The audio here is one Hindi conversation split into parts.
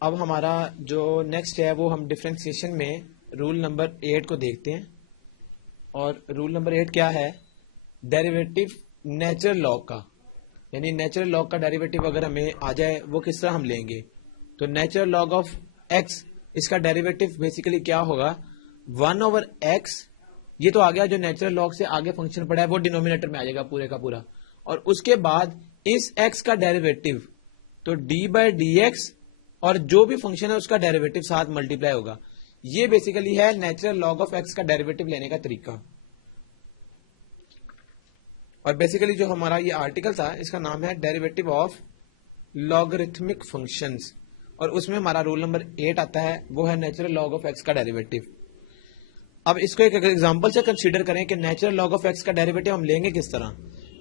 अब हमारा जो नेक्स्ट है वो हम डिफरेंशिएशन में रूल नंबर 8 को देखते हैं। और रूल नंबर 8 क्या है? डेरिवेटिव नेचुरल लॉग का, यानी नेचुरल लॉग का डेरिवेटिव अगर हमें आ जाए वो किस तरह हम लेंगे। तो नेचुरल लॉग ऑफ एक्स, इसका डेरिवेटिव बेसिकली क्या होगा? 1/x। ये तो आ गया, जो नेचुरल लॉग से आगे फंक्शन पड़ा है वो डिनोमिनेटर में आ जाएगा पूरे का पूरा। और उसके बाद इस x का डेरिवेटिव तो d/dx, और जो भी फंक्शन है उसका डेरिवेटिव साथ मल्टीप्लाई होगा। ये बेसिकली है नेचुरल लॉग ऑफ x का डेरिवेटिव लेने का तरीका। और बेसिकली जो हमारा ये आर्टिकल था इसका नाम है डेरिवेटिव ऑफ लॉगरिथमिक फंक्शंस, और उसमें हमारा रूल नंबर 8 आता है, वो है नेचुरल लॉग ऑफ x का डेरिवेटिव। अब इसको एक एग्जांपल से कंसीडर करें कि नेचुरल लॉग ऑफ x का डेरिवेटिव हम लेंगे किस तरह।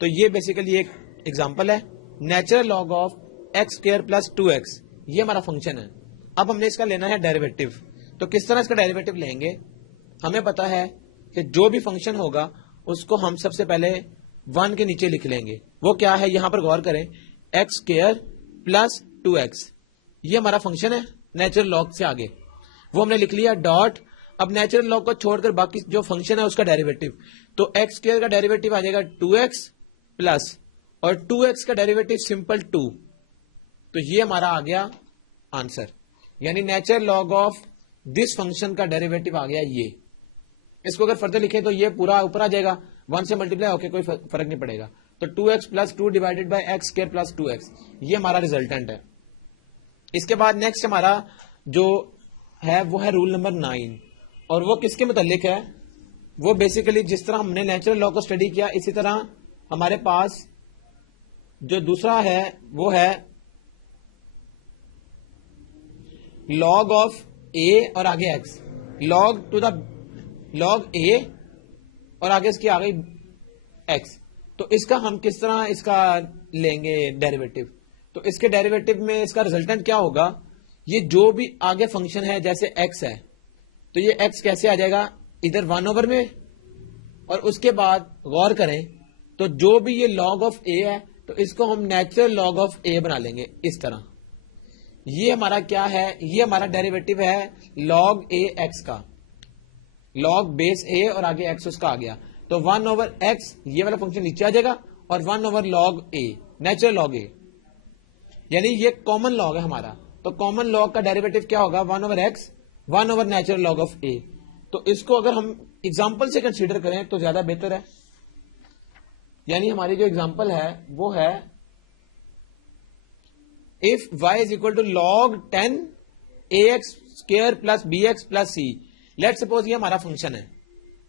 तो ये बेसिकली एक एग्जांपल है, natural log of x² + 2x, ये हमारा फंक्शन है। अब हमने इसका लेना है डेरिवेटिव। तो किस तरह इसका डेरिवेटिव लेंगे? हमें पता है कि जो भी फंक्शन होगा उसको हम सबसे पहले 1 के नीचे लिख लेंगे। वो क्या है, यहां पर गौर करें, x² + 2x, ये हमारा फंक्शन है नेचुरल लॉग से आगे, वो हमने लिख लिया डॉट। अब नेचुरल लॉग को छोड़कर बाकी जो फंक्शन है उसका डेरिवेटिव, तो x² का डेरिवेटिव आ जाएगा 2x प्लस, और 2x का डेरिवेटिव सिंपल 2। तो ये हमारा आ गया आंसर, यानी natural log of this function का डेरिवेटिव आ गया ये। इसको अगर फर्दर लिखें तो ये पूरा ऊपर आ जाएगा, 1 से मल्टीप्लाई होकर कोई फर्क नहीं पड़ेगा। तो 2x + 2 divided by x² + 2x, ये हमारा रिजल्टेंट है। इसके बाद नेक्स्ट हमारा जो है वो है रूल नंबर 9, और वो किसके मुतालिक है? वो बेसिकली जिस तरह हमने नेचुरल लॉ को स्टडी किया इसी तरह हमारे पास जो दूसरा है वो है लॉग ऑफ a और आगे x, लॉग a और आगे इसकी आ गई x। तो इसका हम किस तरह इसका लेंगे डेरिवेटिव? तो इसके डेरिवेटिव में इसका रिजल्टेंट क्या होगा? ये जो भी आगे फंक्शन है जैसे x है, तो ये x कैसे आ जाएगा? इधर 1 में, और उसके बाद गौर करें तो जो भी ये लॉग ऑफ a है तो इसको हम नेचुरल लॉग ऑफ a बना लेंगे इस तरह। ये हमारा क्या है? ये हमारा डेरिवेटिव है लॉग a x का, लॉग बेस a और आगे x उसका आ गया। तो 1/x ये वाला फंक्शन नीचे आ जाएगा, और 1/log a, natural log a, यानी ये कॉमन लॉग है हमारा। तो कॉमन लॉग का डेरिवेटिव क्या होगा? 1/x 1/नेचुरल log of a। तो इसको अगर हम एग्जाम्पल से कंसीडर करें तो ज्यादा बेहतर है। यानी हमारी जो एग्जाम्पल है वो है if y = log 10 ax² + bx + c। Let suppose ये हमारा फंक्शन है।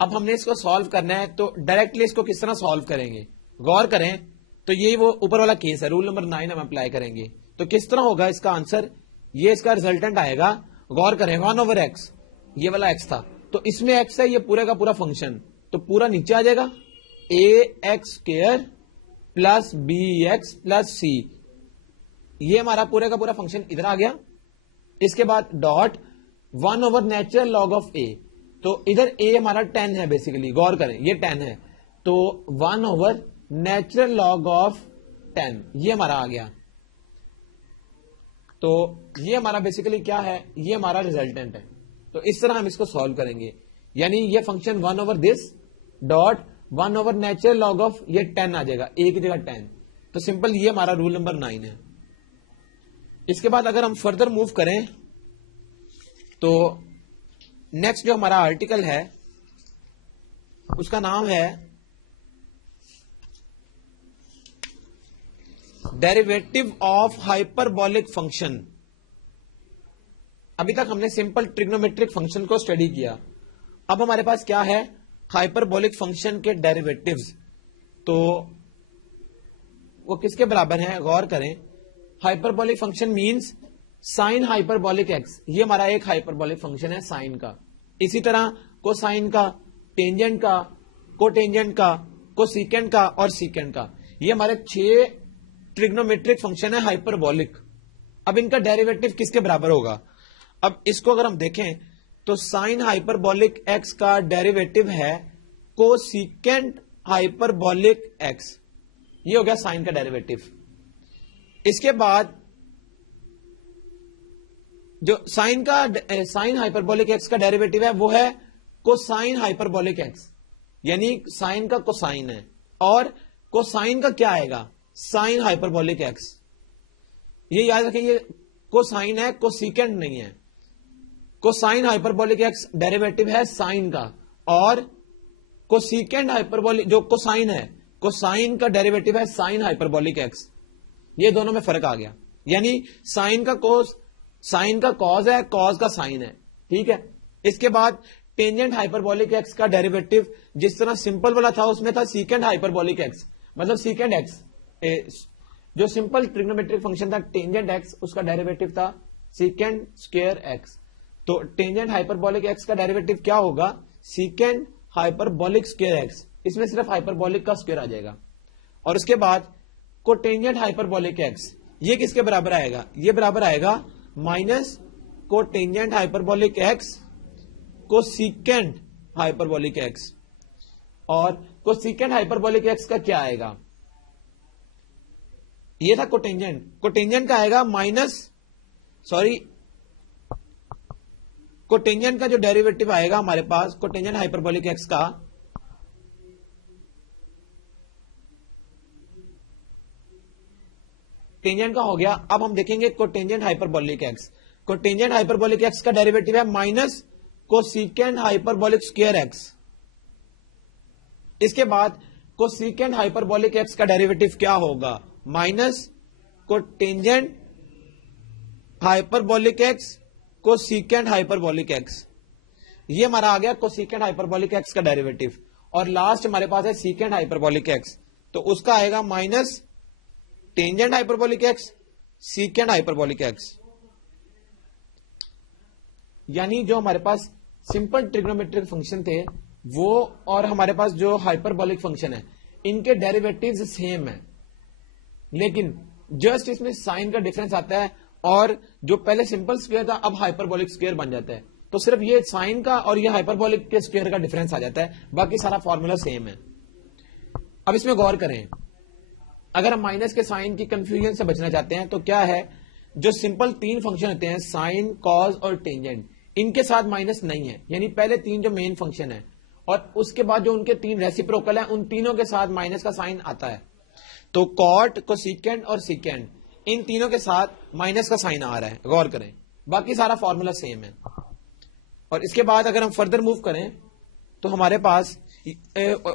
अब हमने इसको सॉल्व करना है, तो डायरेक्टली इसको किस तरह सॉल्व करेंगे? गौर करें तो ये वो ऊपर वाला केस है, रूल नंबर 9 हम अप्लाई करेंगे। तो किस तरह होगा इसका आंसर? ये इसका रिजल्टेंट आएगा, गौर करें 1/x, ये वाला x था, तो इसमें x है, ये पूरे का पूरा फंक्शन, तो पूरा नीचे आ जाएगा ax² + bx + c, ये हमारा पूरे का पूरा फंक्शन इधर आ गया। इसके बाद डॉट 1/नेचुरल लॉग ऑफ a, तो इधर a हमारा 10 है बेसिकली, गौर करें ये 10 है, तो 1/नेचुरल लॉग ऑफ 10 ये हमारा आ गया। तो ये हमारा बेसिकली क्या है? ये हमारा रिजल्टेंट है। तो इस तरह हम इसको सॉल्व करेंगे, यानी ये फंक्शन 1/दिस डॉट 1/नेचुरल लॉग ऑफ ये 10 आ जाएगा, a की जगह 10। तो सिंपल ये हमारा रूल नंबर 9 है। इसके बाद अगर हम फर्दर मूव करें तो नेक्स्ट जो हमारा आर्टिकल है उसका नाम है डेरिवेटिव ऑफ हाइपरबोलिक फंक्शन। अभी तक हमने सिंपल ट्रिग्नोमेट्रिक फंक्शन को स्टडी किया, अब हमारे पास क्या है? हाइपरबोलिक फंक्शन के डेरिवेटिव्स। तो वो किसके बराबर हैं? गौर करें, hyperbolic function means sine hyperbolic x, ये हमारा एक हाइपरबोलिक फंक्शन है साइन का। इसी तरह कोसाइन का, टेंजेंट का, कोटेंजेंट का, कोसिकेंट का और सीकेंट का, ये हमारे 6 ट्रिग्नोमेट्रिक फंक्शन है हाइपरबोलिक। अब इनका डेरिवेटिव किसके बराबर होगा? अब इसको अगर हम देखें तो साइन हाइपरबोलिक एक्स का डेरिवेटिव है कोसिकेंट हाइपरबोलिक एक्स, ये हो गया साइन का डेरिवेटिव। इसके बाद जो साइन हाइपरबोलिक एक्स का डेरिवेटिव है वो है कोसाइन हाइपरबोलिक एक्स, यानी साइन का कोसाइन है, और कोसाइन का क्या आएगा, साइन हाइपरबोलिक एक्स। ये याद रखें, ये कोसाइन है, कोसिकेंड नहीं है। कोसाइन हाइपरबोलिक एक्स डेरिवेटिव है साइन का, और कोसिकेंड हाइपरबोलिक जो कोसाइन है, कोसाइन का डेरिवेटिव है साइन हाइपरबोलिक एक्स। ये दोनों में फर्क आ गया, यानी साइन का कोस, साइन का कॉस है, कॉस का साइन है, ठीक है। इसके बाद टेंजेंट हाइपरबोलिक एक्स का डेरिवेटिव जिस तरह सिंपल वाला था उसमें था सीकेंड हाइपरबोलिक एक्स, मतलब सीकेंड एक्स। जो सिंपल ट्रिग्नोमेट्रिक फंक्शन था टेंजेंट एक्स, उसका डेरिवेटिव था सीकेंड स्क्वायर एक्स। तो टेंजेंट हाइपरबोलिक एक्स का डेरिवेटिव क्या होगा, सीकेंड हाइपरबोलिक स्क्वायर एक्स। इसमें सिर्फ हाइपरबोलिक का स्क्वायर आ जाएगा। और उसके बाद कोटेंजेंट हाइपरबोलिक एक्स, ये किसके बराबर आएगा, ये बराबर आएगा minus cotangent hyperbolic x cosecant hyperbolic x. और कोसिकेंड हाइपरबोलिक एक्स का क्या आएगा, ये था कोटेंजेंट, कोटेंजेंट का आएगा माइनस, सॉरी, कोटेंजेंट का जो डेरिवेटिव आएगा हमारे पास कोटेंजेंट हाइपरबोलिक एक्स का, टेंजेंट का हो गया। अब हम देखेंगे cotangent hyperbolic x. Cotangent hyperbolic x का डेरिवेटिव है minus cosecant hyperbolic square x. इसके बाद कोसिकेंड हाइपरबोलिक एक्स का डेरिवेटिव क्या होगा, minus cotangent hyperbolic x cosecant hyperbolic x. ये हमारा आ गया कोसिकेंड हाइपरबोलिक एक्स का डेरिवेटिव। और लास्ट हमारे पास है सीकेंड हाइपरबोलिक एक्स, तो उसका आएगा minus tangent hyperbolic x सीकेंड hyperbolic x. यानी जो हमारे पास सिंपल ट्रिग्नोमेट्रिक फंक्शन थे वो और हमारे पास जो हाइपरबोलिक फंक्शन है, इनके डेरिवेटिव्स सेम है, लेकिन जस्ट इसमें साइन का डिफरेंस आता है, और जो पहले सिंपल स्क्वायर था अब हाइपरबोलिक स्क्वायर बन जाता है। तो सिर्फ ये साइन का और ये हाइपरबोलिक के स्क्वायर का डिफरेंस आ जाता है, बाकी सारा फॉर्मूला सेम है। अब इसमें गौर करें, अगर हम माइनस के साइन की कंफ्यूजन से बचना चाहते हैं तो क्या है, जो सिंपल तीन फंक्शन होते हैं साइन, कॉस और टेंजेंट, इनके साथ माइनस नहीं है, यानी पहले तीन जो मेन फंक्शन है और उसके बाद जो उनके तीन रेसिप्रोकल है, उन तीनों के साथ माइनस का साइन आता है। तो कॉट, कोसिकेंड और सिकेंड, इन तीनों के साथ माइनस का साइन आ रहा है, गौर करें, बाकी सारा फॉर्मूला सेम है। और इसके बाद अगर हम फर्दर मूव करें तो हमारे पास,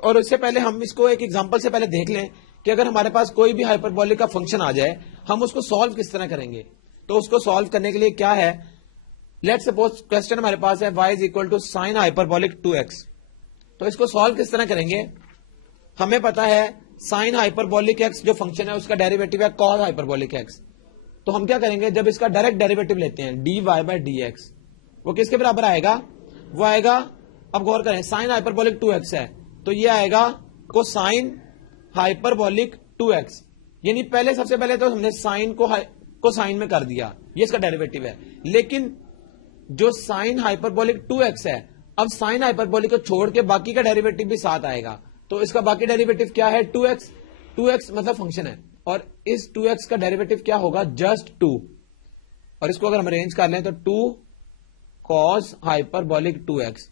और इससे पहले हम इसको एक एग्जांपल से पहले देख लें कि अगर हमारे पास कोई भी हाइपरबोलिक का फंक्शन आ जाए हम उसको सॉल्व किस तरह करेंगे। तो उसको सॉल्व करने के लिए क्या है, लेट्स सपोज क्वेश्चन हमारे पास है y is equal to sine hyperbolic 2x। तो इसको सॉल्व किस तरह करेंगे, हमें पता है साइन हाइपरबोलिक x जो फंक्शन है उसका डेरिवेटिव है कॉस हाइपरबोलिक x। तो हम क्या करेंगे, जब इसका डायरेक्ट डेरिवेटिव लेते हैं dy बाय dx, वो किसके बराबर आएगा, वो आएगा, अब गौर करें, साइन हाइपरबोलिक 2x है तो ये आएगा कोसाइन हाइपरबोलिक 2x। यानी पहले सबसे पहले तो हमने साइन को साइन में कर दिया, ये इसका डेरिवेटिव है। लेकिन जो साइन हाइपरबोलिक 2x है, अब साइन हाइपरबोलिक को छोड़ के बाकी का डेरिवेटिव भी साथ आएगा, तो इसका बाकी डेरिवेटिव क्या है 2x। 2x मतलब फंक्शन है, और इस 2x का डेरिवेटिव क्या होगा, जस्ट 2। और इसको अगर हम अरेंज कर लें तो 2 कॉस हाइपरबोलिक 2x,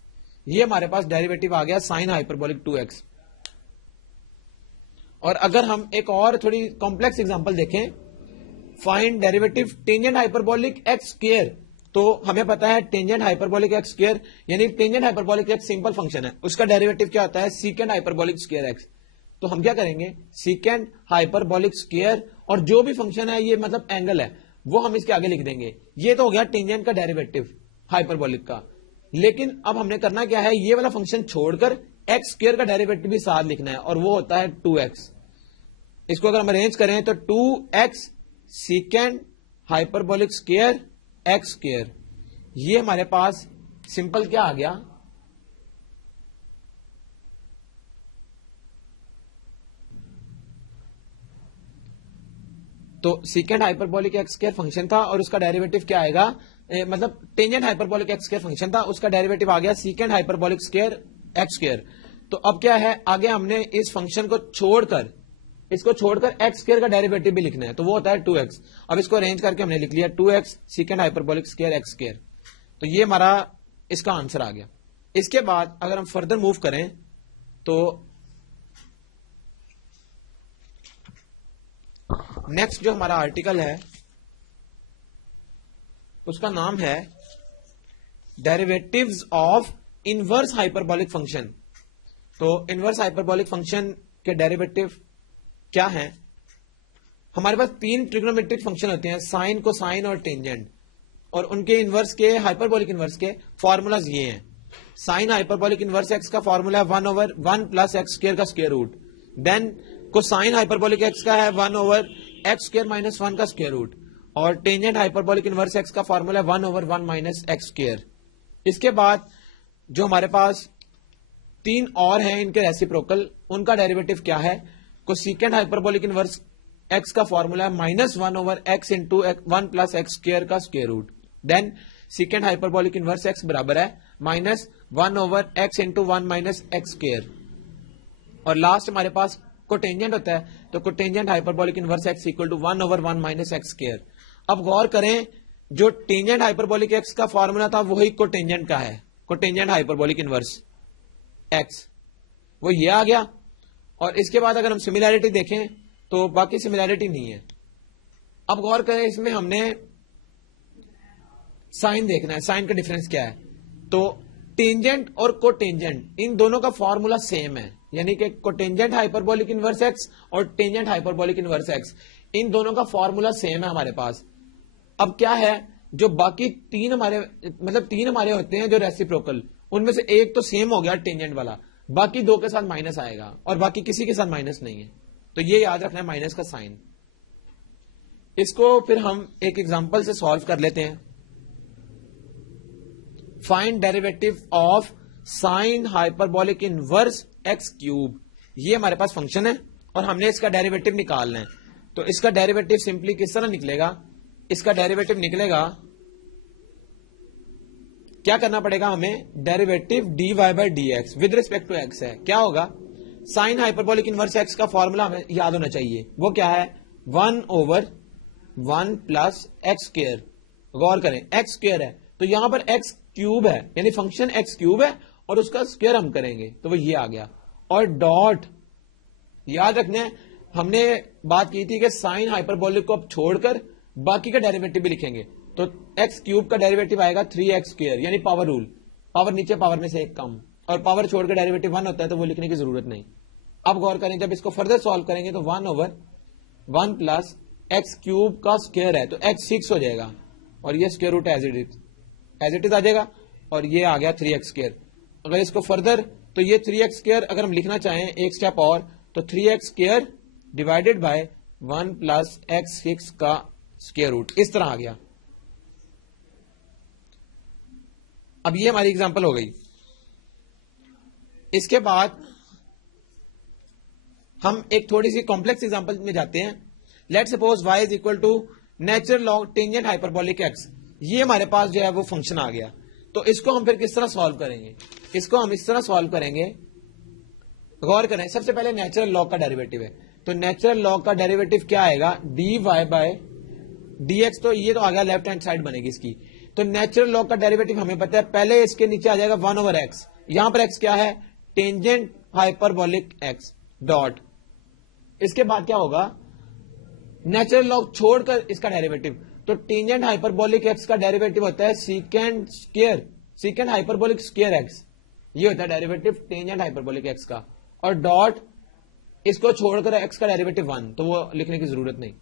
ये हमारे पास डेरिवेटिव आ गया साइन हाइपरबोलिक 2x। और अगर हम एक और थोड़ी कॉम्प्लेक्स एग्जांपल देखें, find derivative tangent hyperbolic x square, तो हमें पता है टेंजेंट हाइपरबोलिक एक्स स्क्वायर, यानी tangent hyperbolic x simple function है, उसका डेरिवेटिव क्या होता है, सीकेंड हाइपरबोलिक स्क्वायर एक्स। तो हम क्या करेंगे, सीकेंड हाइपरबोलिक स्क्वायर, और जो भी फंक्शन है ये मतलब एंगल है, वो हम इसके आगे लिख देंगे। ये तो हो गया टेंजेंट का डेरिवेटिव हाइपरबोलिक का। लेकिन अब हमने करना क्या है, ये वाला फंक्शन छोड़कर एक्स स्क्वायर का डेरिवेटिव भी साथ लिखना है, और वो होता है 2x। इसको अगर हम अरेंज करें तो 2x सीकेंड hyperbolic square x square, ये हमारे पास सिंपल क्या आ गया, तो सीकेंड हाइपरबोलिक एक्स स्क्वायर फंक्शन था और उसका डेरिवेटिव क्या आएगा, मतलब tangent hyperbolic x square function था, उसका डेरिवेटिव आ गया सीकेंड हाइपरबोलिक स्क्वायर एक्स स्क्वायर। तो अब क्या है, आगे हमने इस फंक्शन को छोड़कर इसको छोड़कर एक्स स्क्वायर का डेरिवेटिव भी लिखना है, तो वो होता है 2x। अब इसको अरेंज करके हमने लिख लिया 2x second hyperbolic square x square. तो ये हमारा इसका आंसर आ गया। इसके बाद अगर हम फर्दर मूव करें तो नेक्स्ट जो हमारा आर्टिकल है उसका नाम है derivatives of inverse hyperbolic function. तो इनवर्स हाइपरबोलिक फंक्शन के डेरिवेटिव क्या है? हमारे पास तीन ट्रिग्नोमेट्रिक फंक्शन होते हैं, साइन, कोसाइन और टेंजेंट, और उनके इनवर्स के, हाइपरबोलिक इनवर्स के फॉर्मूलाज ये हैं। साइन हाइपरबोलिक इनवर्स एक्स का फॉर्मूला है 1/1 प्लस एक्स स्क्वायर का square root. Then cosine hyperbolic x का है 1/x स्क्वायर माइनस 1 का स्क्वायर रूट, और टेंजेंट हाइपरबोलिक इनवर्स एक्स का फॉर्मूला है 1/1 माइनस एक्स स्क्वायर। इसके बाद जो हमारे पास तीन और हैं इनके रेसिप्रोकल, उनका डेरिवेटिव क्या है? कोसेकेंट हाइपरबोलिक इनवर्स एक्स का फॉर्मूला है -1/x into 1 plus x square का square root. Then second hyperbolic inverse x बराबर है -1/x into 1 minus x square. और लास्ट हमारे पास कोटेंजेंट होता है, तो cotangent hyperbolic inverse x equal to 1/1 minus x square. अब गौर करें, जो टेंजेंट हाइपरबोलिक एक्स का फॉर्मूला था वही कोटेंजेंट का है, कोटेंजेंट हाइपरबोलिक इनवर्स एक्स, वो ये आ गया। और इसके बाद अगर हम सिमिलैरिटी देखें तो बाकी सिमिलैरिटी नहीं है। अब गौर करें, इसमें हमने साइन देखना है, साइन का डिफरेंस क्या है? तो टेंजेंट और कोटेंजेंट इन दोनों का फॉर्मूला सेम है, यानी कि कोटेंजेंट हाइपरबोलिक इनवर्स एक्स और टेंजेंट हाइपरबोलिक इनवर्स एक्स, इन दोनों का फॉर्मूला सेम है हमारे पास। अब क्या है, जो बाकी तीन हमारे, मतलब तीन हमारे होते हैं जो रेसिप्रोकल, उनमें से एक तो सेम हो गया टेंजेंट वाला, बाकी दो के साथ माइनस आएगा और बाकी किसी के साथ माइनस नहीं है। तो ये याद रखना है माइनस का साइन। इसको फिर हम एक एग्जांपल से सॉल्व कर लेते हैं। Find derivative of sine hyperbolic inverse x cube. ये हमारे पास फंक्शन है और हमने इसका डेरिवेटिव निकालना है। तो इसका डेरिवेटिव सिंपली किस तरह निकलेगा? इसका डेरिवेटिव निकलेगा, क्या करना पड़ेगा हमें? Derivative dy by d x with respect to x है। क्या होगा? साइन हाइपरबोलिक इनवर्स एक्स का फॉर्मूला हमें याद होना चाहिए, वो क्या है? 1/1 प्लस एक्स स्क्वायर। गौर करें, एक्स स्क्वायर है तो यहां पर एक्स क्यूब है, यानी फंक्शन एक्स क्यूब है और उसका स्क्वायर हम करेंगे तो वो ये आ गया। और डॉट, याद रखना है हमने बात की थी कि साइन हाइपरबोलिक को अब छोड़कर बाकी का डेरिवेटिव भी लिखेंगे, तो एक्स क्यूब का डेरिवेटिव आएगा 3x स्क्वायर, यानी पावर रूल, पावर नीचे पावर में से एक कम, और पावर छोड़कर डेरिवेटिव 1 होता है तो वो लिखने की जरूरत नहीं। अब गौर करें, जब इसको फर्दर सॉल्व करेंगे तो 1/1 प्लस एक्स क्यूब का स्क्वायर है तो x 6 हो जाएगा और ये square root as it is आ जाएगा, और ये आ गया 3x स्क्वायर। अगर इसको फर्दर, तो ये 3x स्क्वायर अगर हम लिखना चाहें एक स्टेप और, तो 3x square divided by 1 plus x 6 का स्क्वायर रूट, इस तरह आ गया। अब ये हमारी एग्जांपल हो गई। इसके बाद हम एक थोड़ी सी कॉम्प्लेक्स एग्जांपल में जाते हैं। Let suppose y is equal to natural log tangent hyperbolic x. ये हमारे पास जो है वो फंक्शन आ गया। तो इसको हम फिर किस तरह सॉल्व करेंगे? इसको हम इस तरह सॉल्व करेंगे, गौर करें, सबसे पहले नेचुरल लॉग का डेरिवेटिव है, तो नेचुरल लॉग का डेरिवेटिव क्या आएगा? dy by dx। तो ये तो आ गया, लेफ्ट हैंड साइड बनेगी इसकी। तो नेचुरल लॉग का डेरिवेटिव हमें पता है, पहले इसके नीचे आ जाएगा 1/x। यहां पर x क्या है? Tangent hyperbolic x dot. इसके बाद क्या होगा? नेचुरल लॉग छोड़कर इसका डेरिवेटिव, तो टेंजेंट हाइपरबोलिक x का डेरिवेटिव होता है सेकेंड हाइपरबोलिक स्क्वायर x। ये होता है डेरिवेटिव टेंजेंट हाइपरबोलिक x का, और डॉट इसको छोड़कर x का डेरिवेटिव 1, तो वो लिखने की जरूरत नहीं,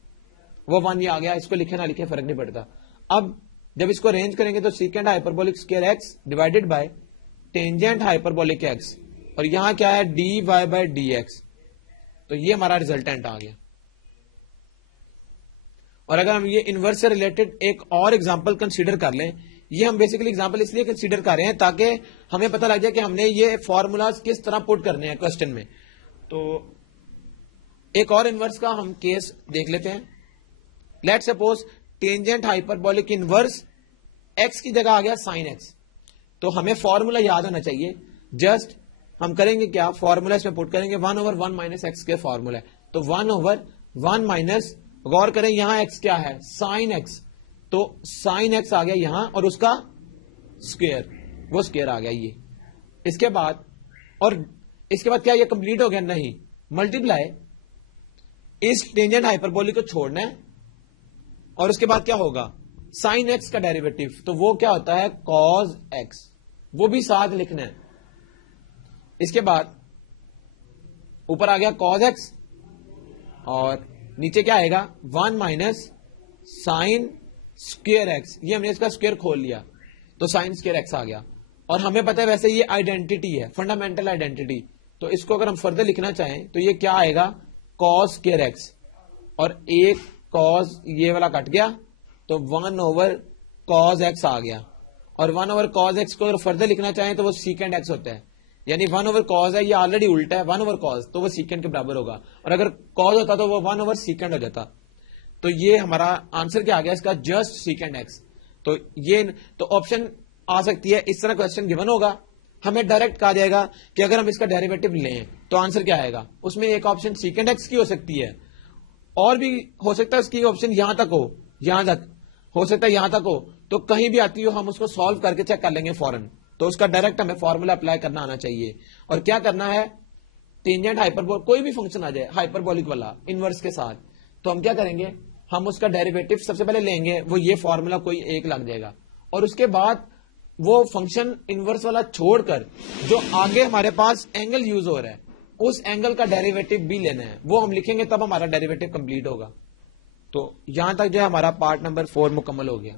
वो 1 ये आ गया, इसको लिखे ना लिखे फर्क नहीं पड़ता। अब जब इसको अरेंज करेंगे तो secant hyperbolic square x divided by tangent hyperbolic x, और यहां क्या है? dy by dx। तो ये हमारा रिजल्टेंट आ गया। और अगर हम ये इनवर्स से रिलेटेड एक और एग्जांपल कंसीडर कर लें, ये हम बेसिकली एग्जांपल इसलिए कंसीडर कर रहे हैं ताकि हमें पता लग जाए कि हमने ये फॉर्मूलाज किस तरह पुट करने हैं क्वेश्चन में। तो एक और इनवर्स का हम केस देख लेते हैं। Let suppose tangent hyperbolic inverse x की जगह आ गया साइन एक्स, तो हमें फॉर्मूला याद होना चाहिए। जस्ट हम करेंगे क्या? फॉर्मूला इसमें पुट करेंगे 1/1 माइनस एक्स के फॉर्मूला है, तो 1/1 माइनस, गौर करें यहां x क्या है, साइन x, तो साइन x आ गया यहां और उसका स्क्वायर, वो स्क्वायर आ गया ये। इसके बाद, और इसके बाद क्या ये कंप्लीट हो गया, नहीं, मल्टीप्लाई इस टेंजेंट हाइपरबोलिक को छोड़ना है और उसके बाद क्या होगा, साइन x का डेरिवेटिव, तो वो क्या होता है कॉस x, वो भी साथ लिखना है। इसके बाद ऊपर आ गया कॉस x और नीचे क्या आएगा 1 माइनस साइन स्क्वायर x, ये हमने इसका स्क्वायर खोल लिया तो साइन स्क्वायर x आ गया। और हमें पता है वैसे ये आइडेंटिटी है, फंडामेंटल आइडेंटिटी, तो इसको अगर हम फर्दर लिखना चाहें तो ये क्या आएगा कॉस स्क्वायर x, और एक कॉस ये वाला कट गया तो 1/cos x आ गया। और 1/cos x को अगर फर्दर लिखना चाहें तो वो सीकेंड x होता है, यानी 1/cos है, ये ऑलरेडी उल्टा है 1/cos, तो वो सीकेंड के बराबर होगा, और अगर cos होता तो वो 1/secant हो जाता। तो ये हमारा आंसर क्या आ गया इसका, जस्ट सीकेंड x। तो ये तो ऑप्शन आ सकती है, इस तरह क्वेश्चन गिवन होगा, हमें डायरेक्ट कहा जाएगा कि अगर हम इसका डेरिवेटिव लें तो आंसर क्या आएगा, उसमें एक ऑप्शन सीकेंड x की हो सकती है, और भी हो सकता है उसकी ऑप्शन यहां तक हो, यहां तक हो सकता है, यहां तक हो, तो कहीं भी आती हो हम उसको सॉल्व करके चेक कर लेंगे फौरन। तो उसका डायरेक्ट हमें फॉर्मूला अप्लाई करना आना चाहिए। और क्या करना है, टेंजेंट हाइपरबोल कोई भी फंक्शन आ जाए हाइपरबोलिक वाला इनवर्स के साथ, तो हम क्या करेंगे, हम उसका डेरिवेटिव सबसे पहले लेंगे, वो ये फॉर्मूला कोई एक लग जाएगा, और उसके बाद वो फंक्शन इनवर्स वाला छोड़कर जो आगे हमारे पास एंगल यूज हो रहा है उस एंगल का डेरिवेटिव भी लेना है, वो हम लिखेंगे तब हमारा डेरिवेटिव कंप्लीट होगा। तो यहां तक जो है हमारा पार्ट नंबर 4 मुकम्मल हो गया।